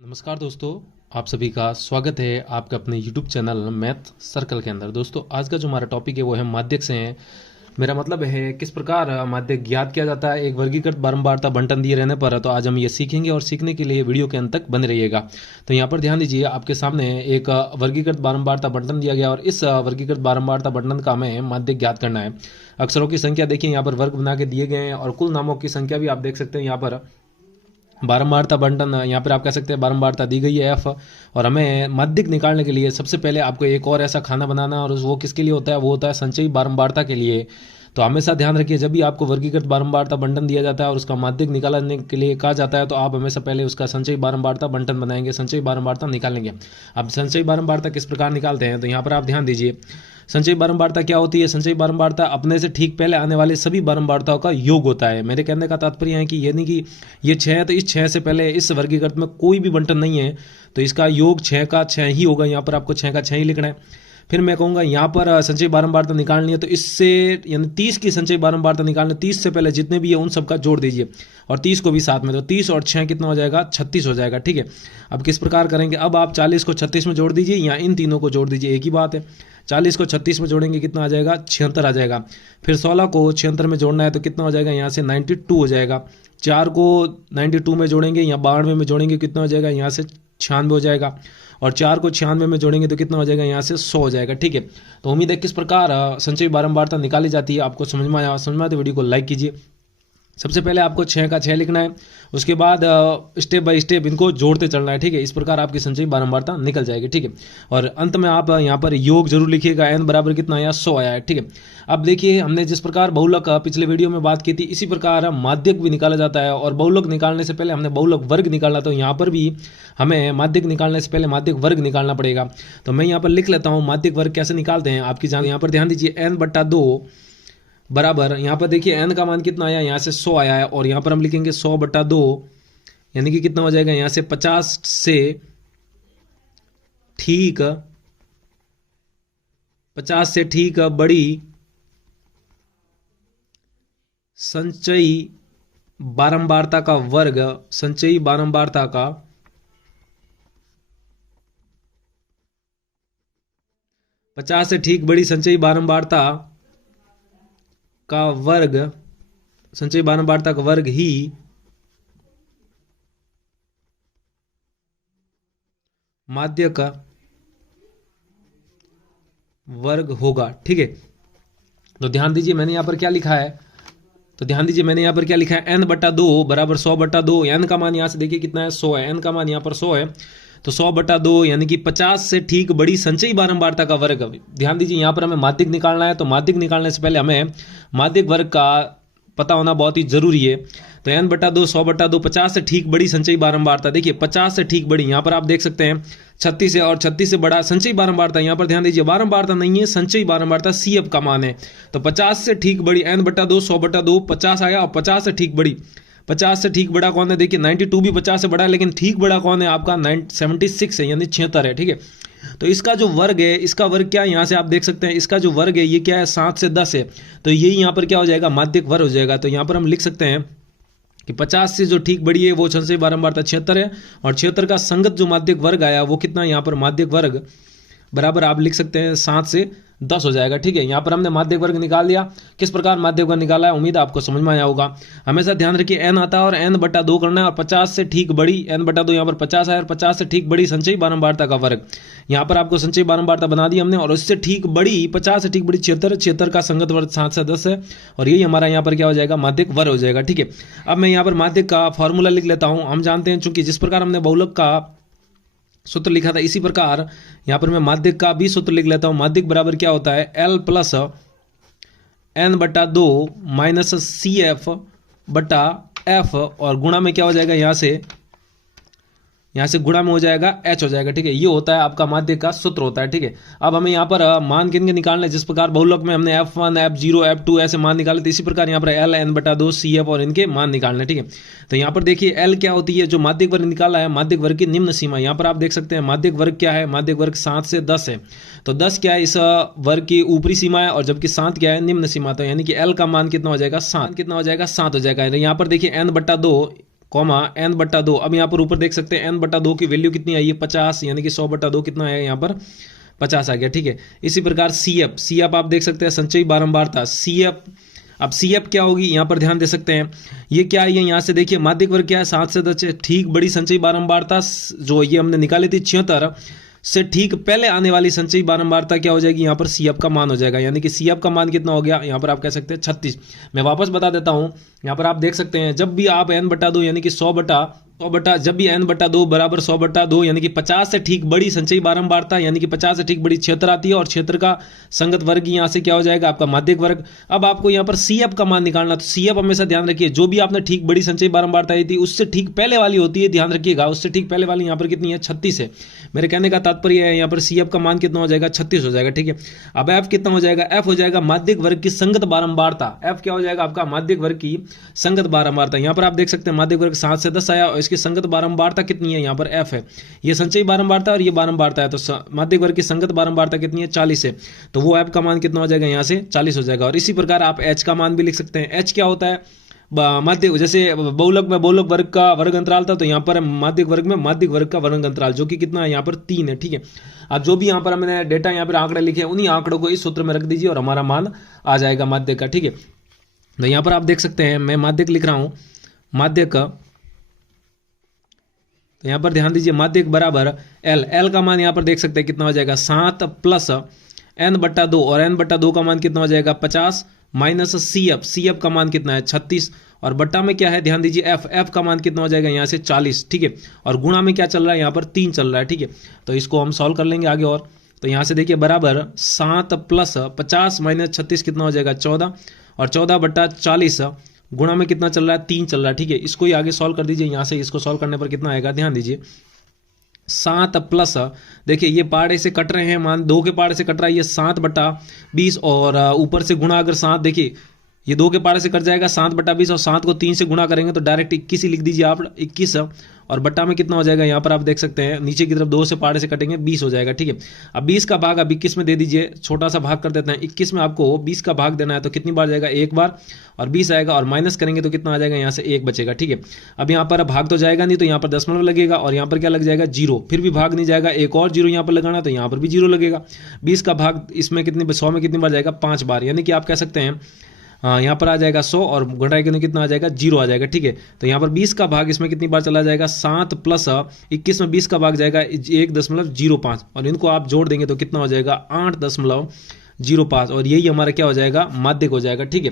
नमस्कार दोस्तों, आप सभी का स्वागत है आपके अपने YouTube चैनल मैथ सर्कल के अंदर। दोस्तों, आज का जो हमारा टॉपिक है वो है माध्यक से है। मेरा मतलब है किस प्रकार माध्यक ज्ञात किया जाता है एक वर्गीकृत बारंबारता बंटन दिए रहने पर। तो आज हम ये सीखेंगे और सीखने के लिए वीडियो के अंत तक बने रहिएगा। तो यहाँ पर ध्यान दीजिए, आपके सामने एक वर्गीकृत बारंबारता बंटन दिया गया और इस वर्गीकृत बारंबारता बंटन का हमें माध्यक ज्ञात करना है। अक्षरों की संख्या देखिए यहाँ पर वर्ग बना के दिए गए हैं और कुल नामों की संख्या भी आप देख सकते हैं। यहाँ पर बारंबारता बंटन यहाँ पर आप कह सकते हैं बारंबारता दी गई है एफ। और हमें माध्यक निकालने के लिए सबसे पहले आपको एक और ऐसा खाना बनाना, और वो किसके लिए होता है, वो होता है संचयी बारंबारता के लिए। तो हमेशा ध्यान रखिए, जब भी आपको वर्गीकृत बारंबारता बंटन दिया जाता है और उसका माध्यक निकालने के लिए कहा जाता है तो आप हमेशा पहले उसका संचयी बारंबारता बंटन बनाएंगे, संचयी बारंबारता निकालेंगे। अब संचयी बारंबारता किस प्रकार निकालते हैं, तो यहाँ पर आप ध्यान दीजिए, संचयी बारंबारता क्या होती है। संचयी बारंबारता अपने से ठीक पहले आने वाले सभी बारंबारताओं का योग होता है। मेरे कहने का तात्पर्य है कि यानी कि ये 6 है तो इस 6 से पहले इस वर्गीकृत में कोई भी बंटन नहीं है तो इसका योग 6 का 6 ही होगा। यहाँ पर आपको 6 का 6 ही लिखना है। फिर मैं कहूँगा यहाँ पर संचयी बारंबारता निकालनी है तो इससे यानी 30 की संचयी बारंबारता निकालनी, 30 से पहले जितने भी है उन सबका जोड़ दीजिए और 30 को भी साथ में, तो 30 और 6 कितना हो जाएगा, 36 हो जाएगा। ठीक है, अब किस प्रकार करेंगे, अब आप 40 को 36 में जोड़ दीजिए या इन तीनों को जोड़ दीजिए, एक ही बात है। 40 को 36 में जोड़ेंगे कितना आ जाएगा, 76 आ जाएगा। फिर 16 को 76 में जोड़ना है तो कितना हो जाएगा, यहाँ से 92 हो जाएगा। 4 को 92 में जोड़ेंगे या 92 में जोड़ेंगे कितना हो जाएगा, यहाँ से 96 हो जाएगा। और 4 को 96 में जोड़ेंगे तो कितना हो जाएगा, यहाँ से 100 हो जाएगा। ठीक है, तो उम्मीद है किस प्रकार संचयी बारंबारता निकाली जाती है आपको समझ में आया। समझ में आया तो वीडियो को लाइक कीजिए। सबसे पहले आपको 6 का 6 लिखना है, उसके बाद स्टेप बाय स्टेप इनको जोड़ते चलना है। ठीक है, इस प्रकार आपकी संचयी बारंबारता निकल जाएगी। ठीक है, और अंत में आप यहाँ पर योग जरूर लिखिएगा, n बराबर कितना आया, 100 आया है। ठीक है, अब देखिए हमने जिस प्रकार बहुलक पिछले वीडियो में बात की थी, इसी प्रकार माध्यक भी निकाला जाता है। और बहुलक निकालने से पहले हमने बहुलक वर्ग निकालना, तो यहाँ पर भी हमें माध्यक निकालने से पहले माध्यक वर्ग निकालना पड़ेगा। तो मैं यहाँ पर लिख लेता हूँ माध्यक वर्ग कैसे निकालते हैं आपकी जान। यहाँ पर ध्यान दीजिए, n/2 बराबर, यहाँ पर देखिए n का मान कितना आया, यहाँ से 100 आया है और यहाँ पर हम लिखेंगे 100/2 यानी कि कितना हो जाएगा, यहाँ से 50 से ठीक बड़ी संचयी बारंबारता का वर्ग, संचयी बारंबारता का 50 से ठीक बड़ी संचयी बारंबारता का वर्ग, संचयी बारंबारता का वर्ग ही माध्यक वर्ग होगा। ठीक है, तो ध्यान दीजिए मैंने यहां पर क्या लिखा है, n/2 बराबर 100/2। n का मान यहां से देखिए कितना है, 100 है। n का मान यहां पर 100 है तो 100/2 यानी कि 50 से ठीक बड़ी संचयी बारंबारता का वर्ग। ध्यान दीजिए यहाँ पर हमें माध्यक निकालना है, तो माध्यक निकालने से पहले हमें माध्यक वर्ग का पता होना बहुत ही जरूरी है। तो n/2 100/2 50 से ठीक बड़ी संचयी बारंबारता, देखिए 50 से ठीक बड़ी, यहाँ पर आप देख सकते हैं 36 है और 36 से बड़ा संचयी बारंबारता। यहाँ पर ध्यान दीजिए बारंबारता नहीं है, संचयी बारंबारता CF का मान है। तो 50 से ठीक बड़ी n/2 100/2 50 आया और 50 से ठीक बड़ी, 50 से ठीक बड़ा कौन है, देखिए 92 भी 50 से बड़ा है लेकिन ठीक बड़ा कौन है आपका 76 है यानी 76 है। ठीक है, तो इसका जो वर्ग है, इसका वर्ग क्या है, यहाँ से आप देख सकते हैं इसका जो वर्ग है ये क्या है, 7 से 10 है। तो यही यहाँ पर क्या हो जाएगा, माध्यक वर्ग हो जाएगा। तो यहाँ पर हम लिख सकते हैं कि 50 से जो ठीक बड़ी है वो संचयी बारंबारता 76 है और 76 का संगत जो माध्यक वर्ग आया वो कितना, यहाँ पर माध्यक वर्ग बराबर आप लिख सकते हैं 7 से 10 हो जाएगा। ठीक है, यहाँ पर हमने माध्यक वर्ग निकाल दिया। किस प्रकार माध्यक वर्ग निकाला है, उम्मीद आपको समझ में आया होगा। हमेशा ध्यान रखिए n आता है और n/2 करना है और 50 से ठीक बड़ी, n/2 यहाँ पर 50 है और 50 से ठीक बड़ी संचयी बारंबारता का वर्ग। यहाँ पर आपको संचयी बारंबारता बना दी हमने और उससे ठीक बड़ी 50 से ठीक बड़ी 76 का संगत वर्ग 7 से 10 है और यही हमारा यहाँ पर क्या हो जाएगा, माध्यक वर्ग हो जाएगा। ठीक है, अब मैं यहाँ पर माध्यक का फॉर्मूला लिख लेता हूँ। हम जानते हैं चूंकि जिस प्रकार हमने बहुलक का सूत्र लिखा था इसी प्रकार यहां पर मैं माध्यक का भी सूत्र लिख लेता हूं। माध्यक बराबर क्या होता है, L plus n/2 minus CF/F और गुणा में क्या हो जाएगा, यहां से गुणा में हो जाएगा h हो जाएगा। ठीक है, ये होता है आपका माध्यक का सूत्र होता है। ठीक है, अब हमें यहाँ पर मान किन के निकालने, जिस प्रकार बहुलक में हमने F1 F0 F2 ऐसे मान निकाले थे, इसी प्रकार यहाँ पर L n/2 CF और इनके मान निकालने। ठीक है, तो यहाँ पर देखिए L क्या होती है, जो माध्यक वर्ग निकाला है, माध्यक वर्ग की निम्न सीमा। यहाँ पर आप देख सकते हैं माध्यक वर्ग क्या है, माध्यक वर्ग 7 से 10 है। तो 10 क्या है, इस वर्ग की ऊपरी सीमा है और जबकि 7 क्या है, निम्न सीमा। तो यानी कि L का मान कितना हो जाएगा, 7 कितना हो जाएगा, 7 हो जाएगा। यहाँ पर देखिए n/2 कॉमा n/2। अब यहाँ पर ऊपर देख सकते हैं n/2 की वैल्यू कितनी आई है 50, यानी कि 100/2 कितना है यहाँ पर 50 आ गया। ठीक है, इसी प्रकार CF आप देख सकते हैं संचयी बारंबारता CF। अब CF क्या होगी यहाँ पर ध्यान दे सकते हैं, ये क्या है, यहाँ से देखिए माध्यक वर्ग क्या है 7 से 10 ठीक बड़ी संचयी बारंबारता जो ये हमने निकाली थी 76 से ठीक पहले आने वाली संचयी बारंबारता क्या हो जाएगी, यहाँ पर CF का मान हो जाएगा, यानी कि CF का मान कितना हो गया, यहाँ पर आप कह सकते हैं 36। मैं वापस बता देता हूं, यहाँ पर आप देख सकते हैं जब भी आप n/2 यानी कि 100 जब भी n/2 बराबर 100/2 यानी कि 50 से ठीक बड़ी संचयी बारंबारता यानी कि 50 से ठीक बड़ी क्षेत्र आती है और क्षेत्र का संगत वर्ग यहाँ से क्या हो जाएगा आपका माध्यक वर्ग। अब आपको यहाँ पर CF का मान निकालना, तो CF हमेशा ध्यान रखिए जो भी आपने ठीक बड़ी संचयी बारंबारता आई थी उससे ठीक पहले वाली होती है, ध्यान रखिएगा उससे ठीक पहले वाली यहाँ पर कितनी है 36 है। मेरे कहने का तात्पर्य है यहाँ पर CF का मान कितना हो जाएगा 36 हो जाएगा। ठीक है, अब F कितना हो जाएगा, F हो जाएगा माध्यक वर्ग की संगत बारंबारता। F क्या हो जाएगा आपका माध्यक वर्ग की संगत बारंबारता। यहाँ पर आप देख सकते हैं माध्यक वर्ग 7 से 10 आया और इसकी संगत बारंबारता कितनी है, यहाँ पर F है, ये संचयी बारंबारता और ये बारंबारता है, तो माध्यक वर्ग की संगत बारंबारता कितनी है 40 है, तो वो F का मान कितना हो जाएगा यहाँ से 40 हो जाएगा। और इसी प्रकार आप H का मान भी लिख सकते हैं। H क्या होता है, माध्यक, जैसे बहुलक में बहुलक वर्ग का वर्ग अंतराल था, तो यहाँ पर माध्यक वर्ग में माध्यक वर्ग का वर्ग अंतराल जो कि कितना है यहाँ पर 3 है। ठीक है, अब जो भी यहाँ पर हमने डेटा यहाँ पर आंकड़े लिखे हैं उन्हीं आंकड़ों को इस सूत्र में रख दीजिए और हमारा मान आ जाएगा माध्यक का। ठीक है, तो यहाँ पर आप देख सकते हैं मैं माध्यक लिख रहा हूं, माध्यक, तो यहाँ पर ध्यान दीजिए माध्यक बराबर L का मान यहाँ पर देख सकते हैं कितना हो जाएगा 7 प्लस n/2 और n/2 का मान कितना हो जाएगा 50 माइनस CF का मान कितना है 36 और बट्टा में क्या है ध्यान दीजिए F का मान कितना हो जाएगा यहाँ से 40। ठीक है, और गुणा में क्या चल रहा है यहाँ पर 3 चल रहा है। ठीक है, तो इसको हम सॉल्व कर लेंगे आगे। और तो यहाँ से देखिए बराबर 7 प्लस 50 माइनस 36 कितना हो जाएगा 14 और 14/40 गुणा में कितना चल रहा है 3 चल रहा है। ठीक है, इसको ही आगे सॉल्व कर दीजिए, यहाँ से इसको सॉल्व करने पर कितना आएगा ध्यान दीजिए 7 प्लस, देखिए ये पार्ट से कट रहे हैं, मान 2 के पार्ट से कट रहा है, ये 7/20 और ऊपर से गुणा अगर 7 देखिए ये 2 के पार्ट से कट जाएगा 7/20 और 7 को 3 से गुणा करेंगे तो डायरेक्ट 21 ही लिख दीजिए आप 21 और बट्टा में कितना हो जाएगा यहाँ पर आप देख सकते हैं नीचे की तरफ 2 से पार्ट से कटेंगे 20 हो जाएगा। ठीक है, अब 20 का भाग अब 21 में दे दीजिए, छोटा सा भाग कर देते हैं, 21 में आपको 20 का भाग देना है तो कितनी बार जाएगा एक बार और 20 आएगा और माइनस करेंगे तो कितना आ जाएगा यहाँ से 1 बचेगा। ठीक है, अब यहाँ पर भाग तो जाएगा नहीं तो यहाँ पर दशमलव लगेगा और यहाँ पर क्या लग जाएगा 0, फिर भी भाग नहीं जाएगा, एक और 0 यहाँ पर लगाना तो यहाँ पर भी 0 लगेगा। 20 का भाग इसमें कितनी 100 में कितनी बार जाएगा 5 बार, यानी कि आप कह सकते हैं यहाँ पर आ जाएगा 100 और घटाए के कितना आ जाएगा 0 आ जाएगा। ठीक है, तो यहाँ पर 20 का भाग इसमें कितनी बार चला जाएगा 7 प्लस 21 में 20 का भाग जाएगा 1.05 और इनको आप जोड़ देंगे तो कितना हो जाएगा 8.05 और यही हमारा क्या हो जाएगा माध्यक हो जाएगा। ठीक है।